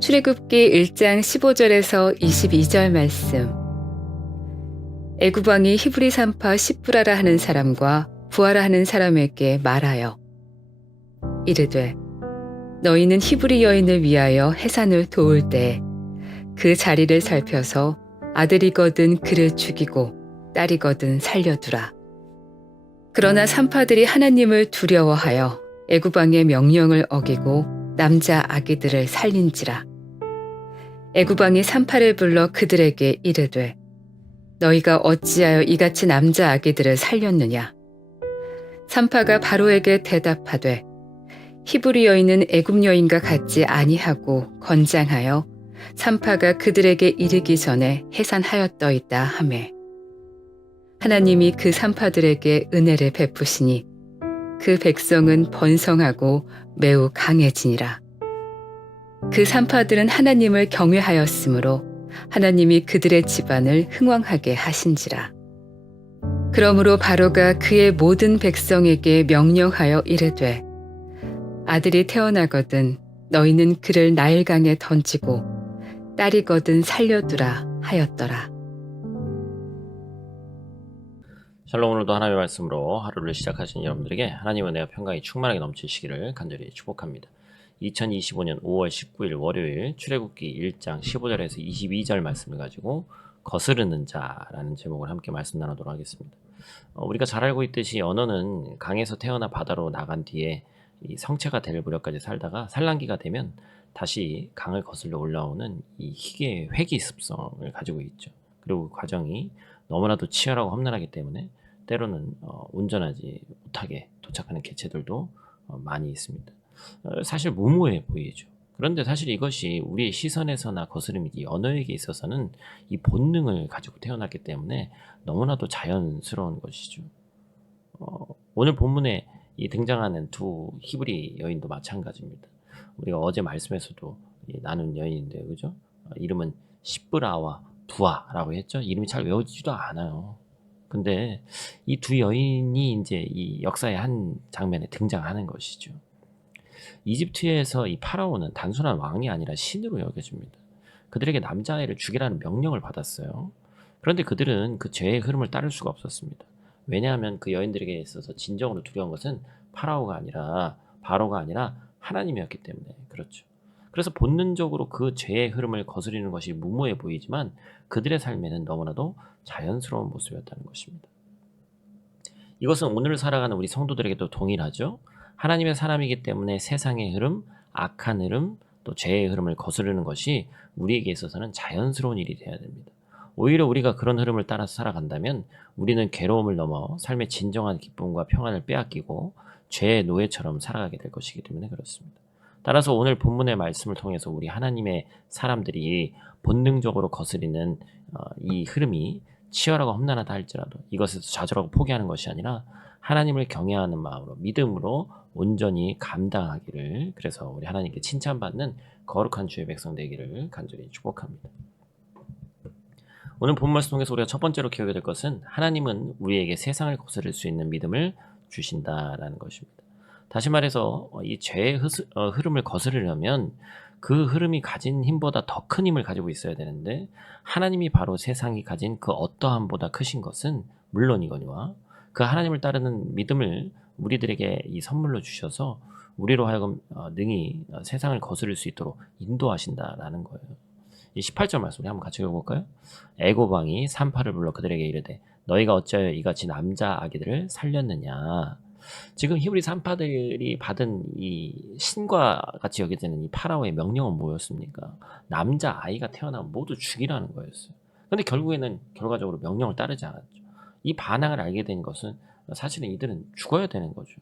출애굽기 1장 15절에서 22절 말씀. 애굽 왕이 히브리 산파 십부라라 하는 사람과 부하라 하는 사람에게 말하여 이르되 너희는 히브리 여인을 위하여 해산을 도울 때에 그 자리를 살펴서 아들이거든 그를 죽이고 딸이거든 살려두라. 그러나 산파들이 하나님을 두려워하여 애굽 왕의 명령을 어기고 남자 아기들을 살린지라. 애굽 왕이 산파를 불러 그들에게 이르되 너희가 어찌하여 이같이 남자 아기들을 살렸느냐. 산파가 바로에게 대답하되 히브리 여인은 애굽 여인과 같지 아니하고 건장하여 산파가 그들에게 이르기 전에 해산하였더이다 하매 하나님이 그 산파들에게 은혜를 베푸시니 그 백성은 번성하고 매우 강해지니라. 그 산파들은 하나님을 경외하였으므로 하나님이 그들의 집안을 흥왕하게 하신지라. 그러므로 바로가 그의 모든 백성에게 명령하여 이르되 아들이 태어나거든 너희는 그를 나일강에 던지고 딸이거든 살려두라 하였더라. 샬롬. 오늘도 하나님의 말씀으로 하루를 시작하신 여러분들에게 하나님의 은혜와 평강이 충만하게 넘치시기를 간절히 축복합니다. 2025년 5월 19일 월요일 출애굽기 1장 15절에서 22절 말씀을 가지고 거스르는 자라는 제목을 함께 말씀 나누도록 하겠습니다. 우리가 잘 알고 있듯이 언어는 강에서 태어나 바다로 나간 뒤에 이 성체가 될 무렵까지 살다가 산란기가 되면 다시 강을 거슬러 올라오는 이 희귀의 회귀 습성을 가지고 있죠. 그리고 그 과정이 너무나도 치열하고 험난하기 때문에 때로는 운전하지 못하게 도착하는 개체들도 많이 있습니다. 사실 무모해 보이죠. 그런데 사실 이것이 우리의 시선에서나 거스름이 이 언어에게 있어서는 이 본능을 가지고 태어났기 때문에 너무나도 자연스러운 것이죠. 오늘 본문에 이 등장하는 두 히브리 여인도 마찬가지입니다. 우리가 어제 말씀에서도 나눈 여인인데요, 그죠? 이름은 시브라와 두아라고 했죠. 이름이 잘 외워지지도 않아요. 근데 이 두 여인이 이제 이 역사의 한 장면에 등장하는 것이죠. 이집트에서 이 파라오는 단순한 왕이 아니라 신으로 여겨집니다. 그들에게 남자아이를 죽이라는 명령을 받았어요. 그런데 그들은 그 죄의 흐름을 따를 수가 없었습니다. 왜냐하면 그 여인들에게 있어서 진정으로 두려운 것은 파라오가 아니라 바로가 아니라 하나님이었기 때문에 그렇죠. 그래서 본능적으로 그 죄의 흐름을 거스리는 것이 무모해 보이지만 그들의 삶에는 너무나도 자연스러운 모습이었다는 것입니다. 이것은 오늘 살아가는 우리 성도들에게도 동일하죠. 하나님의 사람이기 때문에 세상의 흐름, 악한 흐름, 또 죄의 흐름을 거스르는 것이 우리에게 있어서는 자연스러운 일이 되어야 됩니다. 오히려 우리가 그런 흐름을 따라서 살아간다면 우리는 괴로움을 넘어 삶의 진정한 기쁨과 평안을 빼앗기고 죄의 노예처럼 살아가게 될 것이기 때문에 그렇습니다. 따라서 오늘 본문의 말씀을 통해서 우리 하나님의 사람들이 본능적으로 거스리는 이 흐름이 치열하고 험난하다 할지라도 이것에서 좌절하고 포기하는 것이 아니라 하나님을 경외하는 마음으로 믿음으로 온전히 감당하기를, 그래서 우리 하나님께 칭찬받는 거룩한 주의 백성 되기를 간절히 축복합니다. 오늘 본 말씀 통해서 우리가 첫 번째로 기억해야 될 것은 하나님은 우리에게 세상을 거스를 수 있는 믿음을 주신다라는 것입니다. 다시 말해서 이 죄의 흐름을 거스르려면 그 흐름이 가진 힘보다 더 큰 힘을 가지고 있어야 되는데 하나님이 바로 세상이 가진 그 어떠함보다 크신 것은 물론이거니와 그 하나님을 따르는 믿음을 우리들에게 이 선물로 주셔서 우리로 하여금 능히 세상을 거스를 수 있도록 인도하신다라는 거예요. 이 18절 말씀 우리 한번 같이 읽어볼까요? 애굽 왕이 산파를 불러 그들에게 이르되 너희가 어찌하여 이같이 남자 아기들을 살렸느냐. 지금 히브리 산파들이 받은 이 신과 같이 여겨지는 이 파라오의 명령은 뭐였습니까? 남자 아이가 태어나면 모두 죽이라는 거였어요. 그런데 결국에는 결과적으로 명령을 따르지 않았죠. 이 반항을 알게 된 것은 사실은 이들은 죽어야 되는 거죠.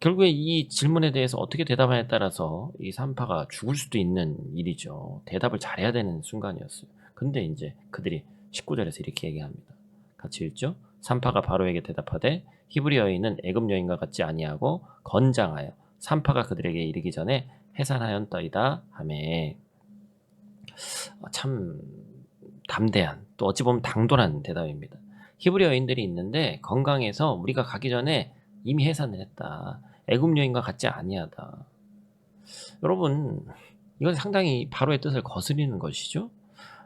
결국에 이 질문에 대해서 어떻게 대답하냐에 따라서 이 산파가 죽을 수도 있는 일이죠. 대답을 잘해야 되는 순간이었어요. 근데 이제 그들이 19절에서 이렇게 얘기합니다. 같이 읽죠? 산파가 바로에게 대답하되 히브리 여인은 애굽 여인과 같지 아니하고 건장하여 산파가 그들에게 이르기 전에 해산하였더이다 하매. 참 담대한, 또 어찌 보면 당돌한 대답입니다. 히브리 여인들이 있는데 건강해서 우리가 가기 전에 이미 해산을 했다. 애굽 여인과 같지 아니하다. 여러분, 이건 상당히 바로의 뜻을 거스리는 것이죠.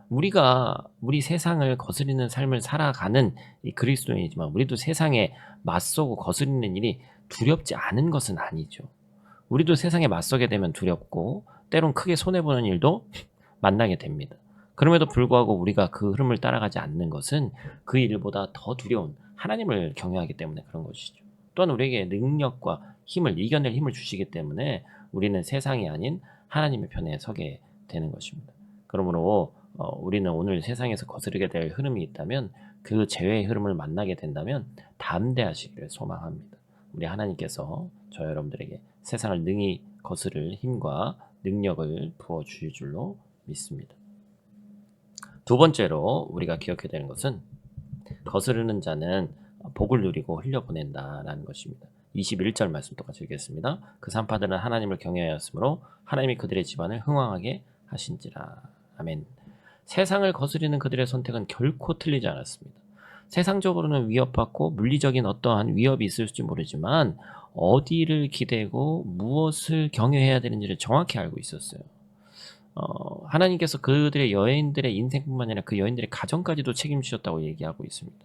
우리가 우리 세상을 거스리는 삶을 살아가는 이 그리스도인이지만 우리도 세상에 맞서고 거스리는 일이 두렵지 않은 것은 아니죠. 우리도 세상에 맞서게 되면 두렵고 때론 크게 손해보는 일도 만나게 됩니다. 그럼에도 불구하고 우리가 그 흐름을 따라가지 않는 것은 그 일보다 더 두려운 하나님을 경외하기 때문에 그런 것이죠. 또한 우리에게 능력과 힘을 이겨낼 힘을 주시기 때문에 우리는 세상이 아닌 하나님의 편에 서게 되는 것입니다. 그러므로 우리는 오늘 세상에서 거스르게 될 흐름이 있다면 그 제외의 흐름을 만나게 된다면 담대하시기를 소망합니다. 우리 하나님께서 저 여러분들에게 세상을 능히 거스를 힘과 능력을 부어주실 줄로 믿습니다. 두 번째로 우리가 기억해야 되는 것은 거스르는 자는 복을 누리고 흘려보낸다라는 것입니다. 21절 말씀 똑같이 읽겠습니다. 그 산파들은 하나님을 경외하였으므로 하나님이 그들의 집안을 흥왕하게 하신지라. 아멘. 세상을 거스리는 그들의 선택은 결코 틀리지 않았습니다. 세상적으로는 위협받고 물리적인 어떠한 위협이 있을지 모르지만 어디를 기대고 무엇을 경외해야 되는지를 정확히 알고 있었어요. 하나님께서 그들의 여인들의 인생뿐만 아니라 그 여인들의 가정까지도 책임지셨다고 얘기하고 있습니다.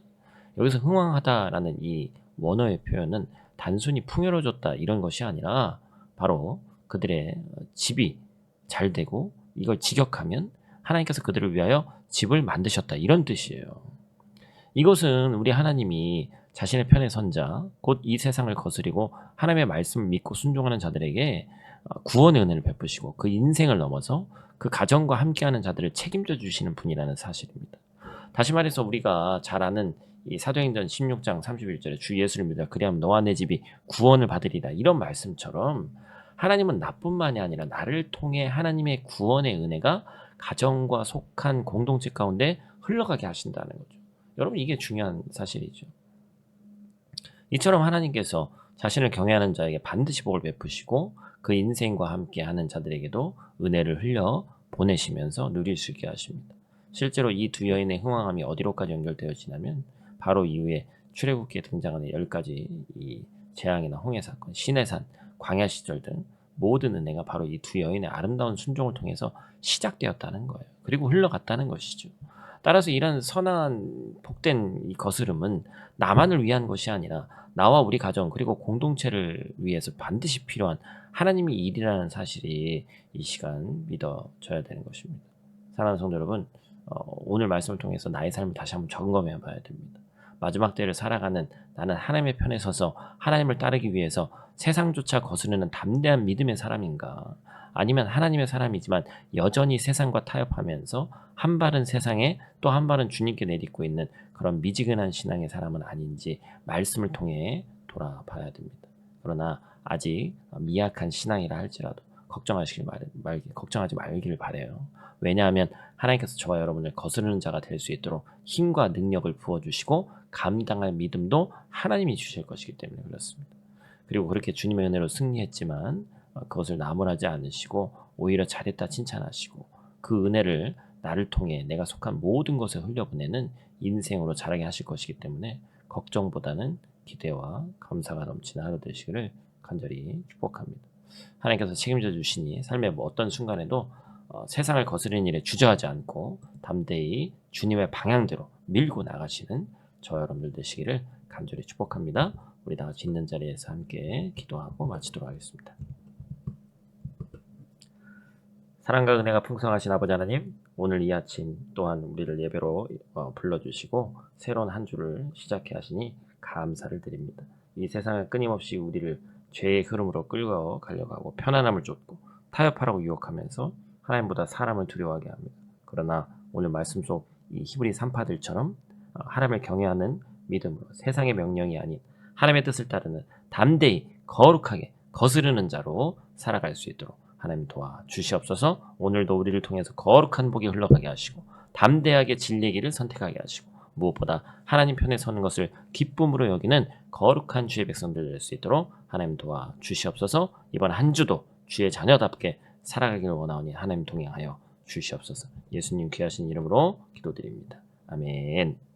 여기서 흥왕하다라는 이 원어의 표현은 단순히 풍요로워졌다 이런 것이 아니라 바로 그들의 집이 잘 되고 이걸 직역하면 하나님께서 그들을 위하여 집을 만드셨다 이런 뜻이에요. 이것은 우리 하나님이 자신의 편에 선 자, 곧 이 세상을 거스리고 하나님의 말씀을 믿고 순종하는 자들에게 구원의 은혜를 베푸시고 그 인생을 넘어서 그 가정과 함께하는 자들을 책임져 주시는 분이라는 사실입니다. 다시 말해서 우리가 잘 아는 이 사도행전 16장 31절에 주 예수를 믿어 그리하면 너와 내 집이 구원을 받으리라 이런 말씀처럼 하나님은 나뿐만이 아니라 나를 통해 하나님의 구원의 은혜가 가정과 속한 공동체 가운데 흘러가게 하신다는 거죠. 여러분 이게 중요한 사실이죠. 이처럼 하나님께서 자신을 경외하는 자에게 반드시 복을 베푸시고 그 인생과 함께하는 자들에게도 은혜를 흘려 보내시면서 누릴 수 있게 하십니다. 실제로 이 두 여인의 흥왕함이 어디로까지 연결되어지냐면 바로 이후에 출애굽기에 등장하는 10가지 이 재앙이나 홍해 사건, 시내산, 광야 시절 등 모든 은혜가 바로 이 두 여인의 아름다운 순종을 통해서 시작되었다는 거예요. 그리고 흘러갔다는 것이죠. 따라서 이런 선한 복된 이 거스름은 나만을 위한 것이 아니라 나와 우리 가정 그리고 공동체를 위해서 반드시 필요한 하나님의 일이라는 사실이 이 시간 믿어져야 되는 것입니다. 사랑하는 성도 여러분, 오늘 말씀을 통해서 나의 삶을 다시 한번 점검해 봐야 됩니다. 마지막 때를 살아가는 나는 하나님의 편에 서서 하나님을 따르기 위해서 세상조차 거스르는 담대한 믿음의 사람인가? 아니면 하나님의 사람이지만 여전히 세상과 타협하면서 한 발은 세상에 또 한 발은 주님께 내딛고 있는 그런 미지근한 신앙의 사람은 아닌지 말씀을 통해 돌아봐야 됩니다. 그러나 아직 미약한 신앙이라 할지라도 걱정하지 말길 바라요. 왜냐하면 하나님께서 저와 여러분을 거스르는 자가 될 수 있도록 힘과 능력을 부어주시고 감당할 믿음도 하나님이 주실 것이기 때문에 그렇습니다. 그리고 그렇게 주님의 은혜로 승리했지만 그것을 나무라지 않으시고 오히려 잘했다 칭찬하시고 그 은혜를 나를 통해 내가 속한 모든 것에 흘려보내는 인생으로 자라게 하실 것이기 때문에 걱정보다는 기대와 감사가 넘치는 하루 되시기를 간절히 축복합니다. 하나님께서 책임져 주시니 삶의 어떤 순간에도 세상을 거스르는 일에 주저하지 않고 담대히 주님의 방향대로 밀고 나가시는 저 여러분들 되시기를 간절히 축복합니다. 우리 다 같이 있는 자리에서 함께 기도하고 마치도록 하겠습니다. 사랑과 은혜가 풍성하신 아버지 하나님, 오늘 이 아침 또한 우리를 예배로 불러주시고 새로운 한 주를 시작해 하시니 감사를 드립니다. 이 세상은 끊임없이 우리를 죄의 흐름으로 끌고 가려고 하고 편안함을 쫓고 타협하라고 유혹하면서 하나님보다 사람을 두려워하게 합니다. 그러나 오늘 말씀 속 이 히브리 산파들처럼 하나님을 경외하는 믿음으로 세상의 명령이 아닌 하나님의 뜻을 따르는 담대히 거룩하게 거스르는 자로 살아갈 수 있도록 하나님 도와주시옵소서. 오늘도 우리를 통해서 거룩한 복이 흘러가게 하시고 담대하게 진리의 길을 선택하게 하시고 무엇보다 하나님 편에 서는 것을 기쁨으로 여기는 거룩한 주의 백성들 될 수 있도록 하나님 도와주시옵소서. 이번 한 주도 주의 자녀답게 살아가기를 원하오니 하나님 동행하여 주시옵소서. 예수님 귀하신 이름으로 기도드립니다. 아멘.